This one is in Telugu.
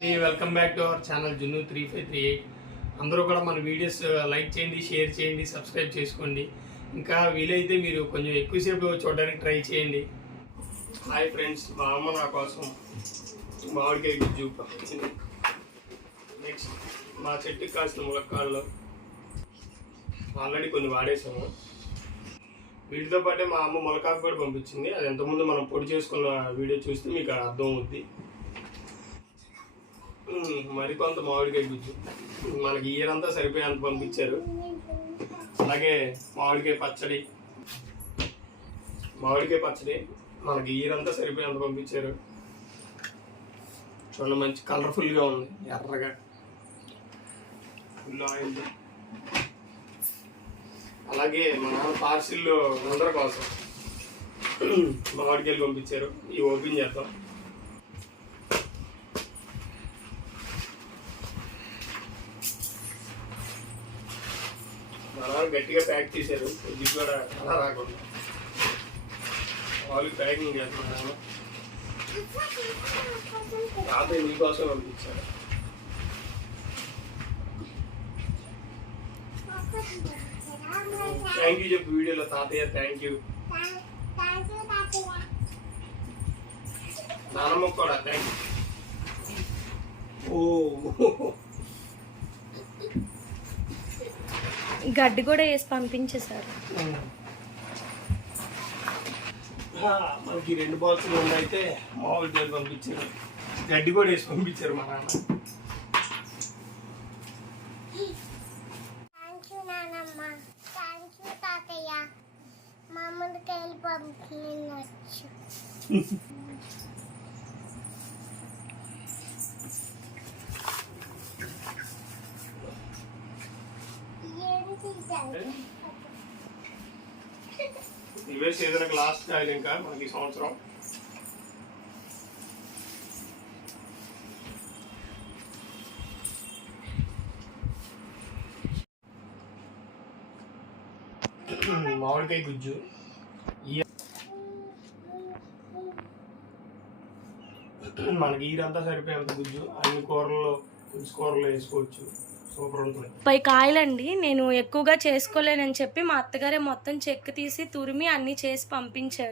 Welcome back to our channel జున్ను 3538. అందరూ కూడా మన వీడియోస్ లైక్ చేయండి, షేర్ చేయండి, సబ్స్క్రైబ్ చేసుకోండి. ఇంకా వీలైతే మీరు కొంచెం ఎక్కువసేపు చూడడానికి ట్రై చేయండి. హాయ్ ఫ్రెండ్స్, మా అమ్మ నా కోసం మామిడికాయ గుజ్జు పంపించింది. నెక్స్ట్ మా చెట్టుకి కాసిన ములక్కాడలు ఆల్రెడీ కొన్ని వాడేసాము. వీటితో పాటే మా అమ్మ ములకాకు కూడా పంపించింది. అది ఎంతకుముందు మనం పొడి చేసుకున్న వీడియో చూస్తే మీకు అర్థం అవుద్ది. మరికొంత మామిడికాయ గుజ్జు మనకి ఇయరంతా సరిపోయేంత పంపించారు. అలాగే మామిడికాయ పచ్చడి మనకి ఇయరంతా సరిపోయేంత పంపించారు. చూడండి, మంచి కలర్ఫుల్గా ఉంది, ఎర్రగా ఫుల్ ఆయిల్. అలాగే మా నాన్న పార్సిల్లో అందరి కోసం మామిడికాయలు పంపించారు. ఇవి ఓపెన్ చేద్దాం. మనం గట్టిగా ప్యాక్ చేశారు, ఇది కూడా అలా రాకుండా వాళ్ళకి ప్యాకింగ్ చేస్తున్నాను. తాతయ్య మీకోసం పంపించారు. థ్యాంక్ యూ చెప్పు వీడియోలో. తాతయ్య థ్యాంక్ యూ. నానమ్మ కూడా థ్యాంక్ యూ. గడ్డి కూడా వేసి పంపించేశారు. మనకి 2 బాక్సులు అయితే మామిడికాయలు పంపించారు, గడ్డి కూడా వేసి పంపించారు మా నాన్న. ఇవే సీజన్ లాస్ట్ కాయలు ఇంకా మనకి సంవత్సరం. మామిడికాయ గుజ్జు మనకి ఈరంతా సరిపోయేంత గుజ్జు. అన్ని కూరల్లో వేసుకోవచ్చు. సూపర్ ఉంటుంది. పై కాయలండి నేను ఎక్కువగా చేసుకోలేనని చెప్పి మా అత్తగారే మొత్తం చెక్కు తీసి తురిమి అన్ని చేసి పంపించారు.